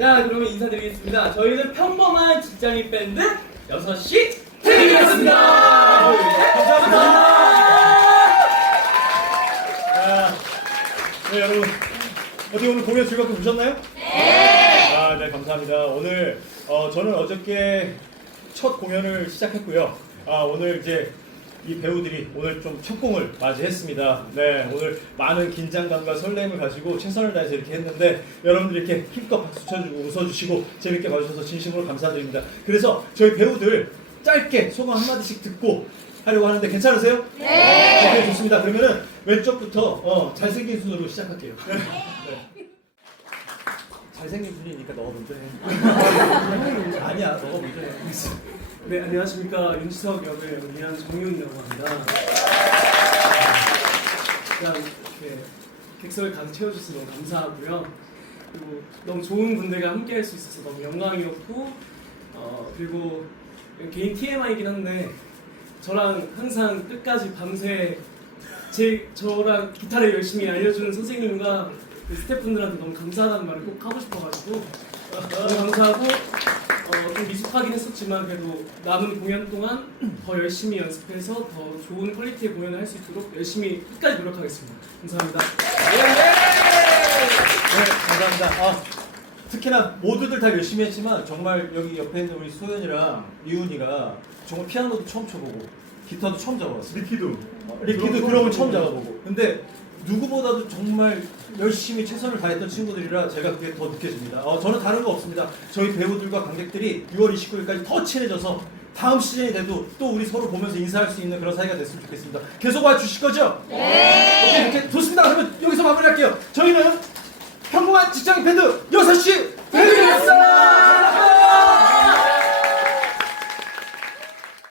자, 그러면 인사드리겠습니다. 저희는 평범한 직장인 밴드 6시 트랙이었습니다. 아, 네 여러분 어떻게 오늘 공연 즐겁게 보셨나요? 네. 아, 네 감사합니다. 오늘 어, 저는 어저께 첫 공연을 시작했고요. 아, 오늘 이제 이 배우들이 오늘 좀 첫 공을 맞이했습니다. 네, 오늘 많은 긴장감과 설렘을 가지고 최선을 다해서 이렇게 했는데 여러분들이 이렇게 힘껏 박수 쳐주고 웃어주시고 재밌게 봐주셔서 진심으로 감사드립니다. 그래서 저희 배우들 짧게 소감 한마디씩 듣고 하려고 하는데 괜찮으세요? 네. 네, 좋습니다. 그러면은 왼쪽부터 어, 잘생긴 순으로 시작할게요. 네. 잘생긴 순이니까 너가 먼저 해. 아니야, 너가 먼저 해. 네, 안녕하십니까. 윤지석 역을 연기한 정윤이라고 합니다. 그냥 이렇게 객석을 가득 채워주셔서 너무 감사하고요. 그리고 너무 좋은 분들과 함께 할 수 있어서 너무 영광이었고, 어, 그리고 개인 TMI이긴 한데, 저랑 항상 끝까지 밤새 제, 저랑 기타를 열심히 알려주는 선생님과 그 스태프분들한테 너무 감사하다는 말을 꼭 하고 싶어가지고, 너무 감사하고, 미숙하긴 했었지만 그래도 남은 공연 동안 더 열심히 연습해서 더 좋은 퀄리티의 공연을 할 수 있도록 열심히 끝까지 노력하겠습니다. 감사합니다. 네, 감사합니다. 아, 특히나 모두들 다 열심히 했지만 정말 여기 옆에 있는 우리 소연이랑 리훈이가 정말 피아노도 처음 쳐보고 기타도 처음 잡아봤어. 리키도 어, 리퀴드 드럼을 처음 잡아보고. 근데 누구보다도 정말 열심히 최선을 다했던 친구들이라 제가 그게 더 느껴집니다. 어, 저는 다른 거 없습니다. 저희 배우들과 관객들이 6월 29일까지 더 친해져서 다음 시즌이 돼도 또 우리 서로 보면서 인사할 수 있는 그런 사이가 됐으면 좋겠습니다. 계속 와 주실 거죠? 네. 오케이, 이렇게 좋습니다. 그러면 여기서 마무리할게요. 저희는 평범한 직장인 밴드 6시